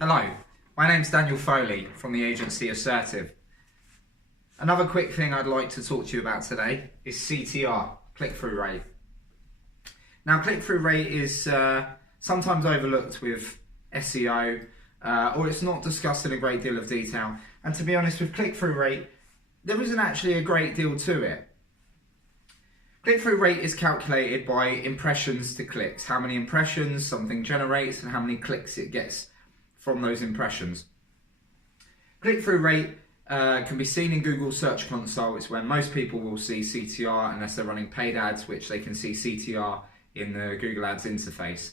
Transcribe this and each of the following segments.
Hello, my name's Daniel Foley from the agency Assertive. Another quick thing I'd like to talk to you about today is CTR, click-through rate. Now, click-through rate is sometimes overlooked with SEO, or it's not discussed in a great deal of detail. And to be honest, with click-through rate, there isn't actually a great deal to it. Click-through rate is calculated by impressions to clicks, how many impressions something generates and how many clicks it gets from those impressions. Click-through rate can be seen in Google Search Console. It's where most people will see CTR unless they're running paid ads, which they can see CTR in the Google Ads interface.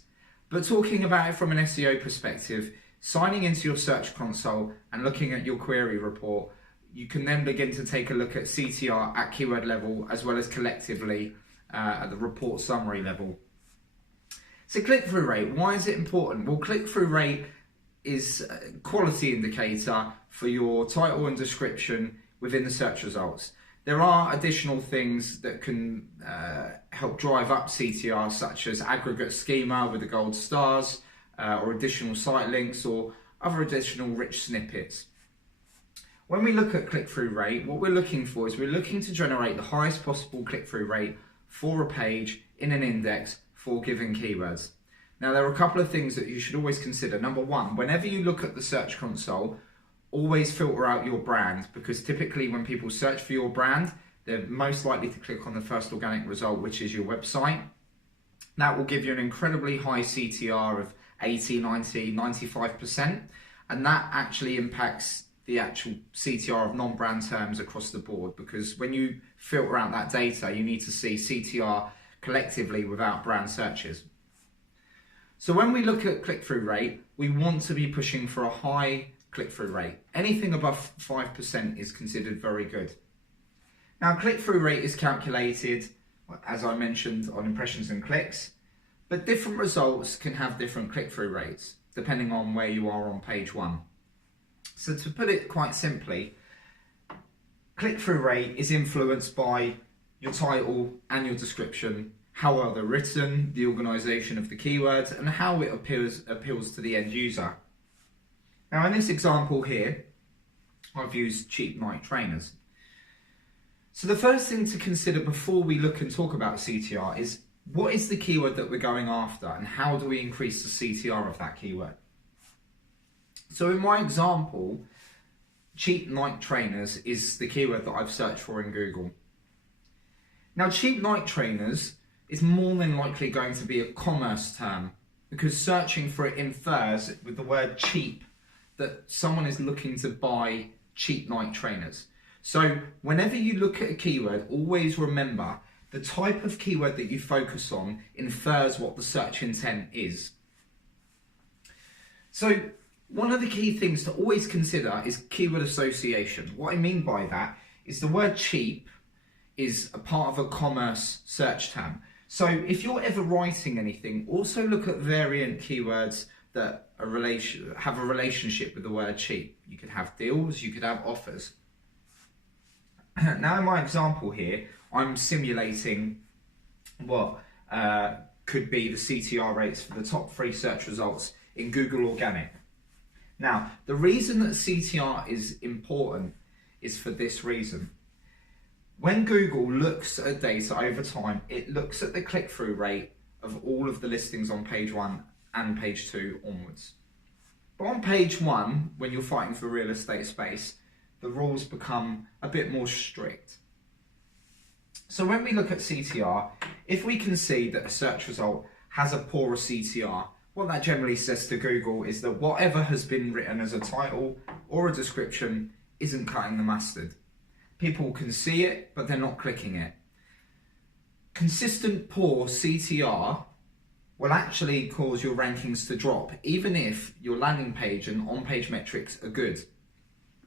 But talking about it from an SEO perspective, signing into your Search Console and looking at your query report, you can then begin to take a look at CTR at keyword level as well as collectively at the report summary level. So click-through rate, why is it important? Well, click-through rate is a quality indicator for your title and description within the search results. There are additional things that can help drive up CTR, such as aggregate schema with the gold stars, or additional site links, or other additional rich snippets. When we look at click-through rate, what we're looking for is we're looking to generate the highest possible click-through rate for a page in an index for given keywords. Now, there are a couple of things that you should always consider. Number one, whenever you look at the Search Console, always filter out your brand, because typically when people search for your brand, they're most likely to click on the first organic result, which is your website. That will give you an incredibly high CTR of 80, 90, 95%, and that actually impacts the actual CTR of non-brand terms across the board, because when you filter out that data, you need to see CTR collectively without brand searches. So when we look at click-through rate, we want to be pushing for a high click-through rate. Anything above 5% is considered very good. Now, click-through rate is calculated, as I mentioned, on impressions and clicks, but different results can have different click-through rates, depending on where you are on page one. So to put it quite simply, click-through rate is influenced by your title and your description, how well they're written, the organisation of the keywords, and how it appeals to the end user. Now, in this example here, I've used cheap Nike trainers. So the first thing to consider before we look and talk about CTR is, what is the keyword that we're going after, and how do we increase the CTR of that keyword? So in my example, cheap Nike trainers is the keyword that I've searched for in Google. Now, cheap Nike trainers is more than likely going to be a commerce term, because searching for it infers with the word cheap that someone is looking to buy cheap Nike trainers. So whenever you look at a keyword, always remember the type of keyword that you focus on infers what the search intent is. So one of the key things to always consider is keyword association. What I mean by that is the word cheap is a part of a commerce search term. So if you're ever writing anything, also look at variant keywords that have a relationship with the word cheap. You could have deals, you could have offers. Now, in my example here, I'm simulating what could be the CTR rates for the top 3 search results in Google Organic. Now, the reason that CTR is important is for this reason. When Google looks at data over time, it looks at the click-through rate of all of the listings on page 1 and page 2 onwards. But on page 1, when you're fighting for real estate space, the rules become a bit more strict. So when we look at CTR, if we can see that a search result has a poorer CTR, what that generally says to Google is that whatever has been written as a title or a description isn't cutting the mustard. People can see it, but they're not clicking it. Consistent poor CTR will actually cause your rankings to drop, even if your landing page and on-page metrics are good.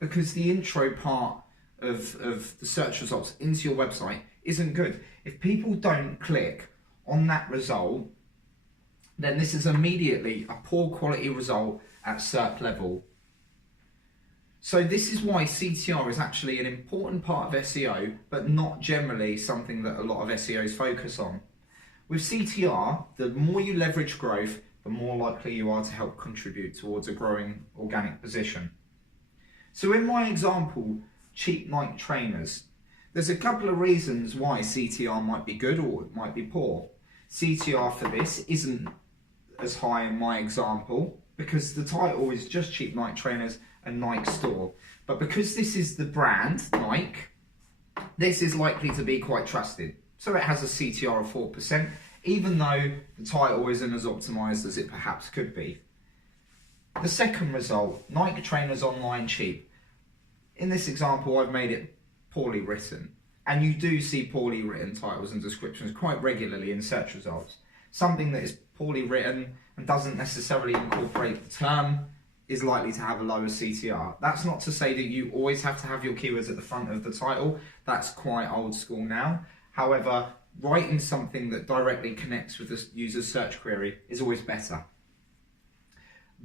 Because the intro part of the search results into your website isn't good. If people don't click on that result, then this is immediately a poor quality result at SERP level. So this is why CTR is actually an important part of SEO, but not generally something that a lot of SEOs focus on. With CTR, the more you leverage growth, the more likely you are to help contribute towards a growing organic position. So in my example, cheap Nike trainers, there's a couple of reasons why CTR might be good or it might be poor. CTR for this isn't as high in my example because the title is just cheap Nike trainers and Nike store. But because this is the brand, Nike, this is likely to be quite trusted. So it has a CTR of 4%, even though the title isn't as optimized as it perhaps could be. The second result, Nike trainers online cheap. In this example, I've made it poorly written. And you do see poorly written titles and descriptions quite regularly in search results. Something that is poorly written and doesn't necessarily incorporate the term is likely to have a lower CTR. That's not to say that you always have to have your keywords at the front of the title. That's quite old school now. However, writing something that directly connects with the user's search query is always better.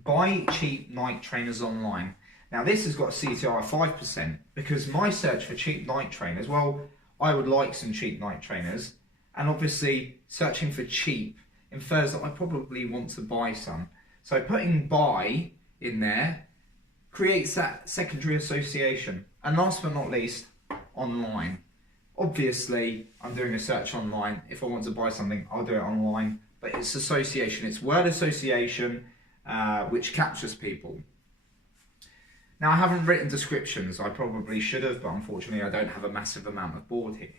Buy cheap Nike trainers online. Now this has got a CTR of 5% because my search for cheap Nike trainers, well, I would like some cheap Nike trainers, and obviously searching for cheap infers that I probably want to buy some. So putting buy in there creates that secondary association. And last but not least, online. Obviously, I'm doing a search online. If I want to buy something, I'll do it online. But it's association, it's word association, which captures people. Now, I haven't written descriptions. I probably should have, but unfortunately, I don't have a massive amount of board here.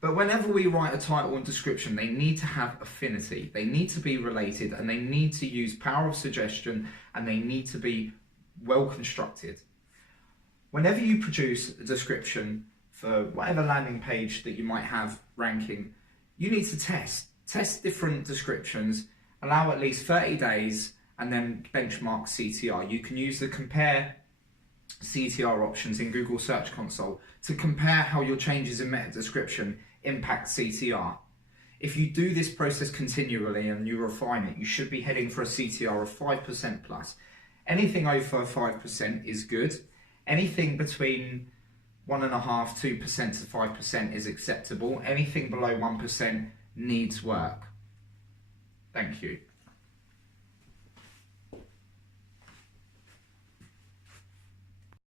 But whenever we write a title and description, they need to have affinity. They need to be related, and they need to use power of suggestion, and they need to be well constructed. Whenever you produce a description for whatever landing page that you might have ranking, you need to test different descriptions, allow at least 30 days, and then benchmark CTR. You can use the compare CTR options in Google Search Console to compare how your changes in meta description impact CTR. If you do this process continually and you refine it, you should be heading for a CTR of 5% plus. Anything over 5% is good. Anything between 1.5%, 2% to 5% is acceptable. Anything below 1% needs work. Thank you.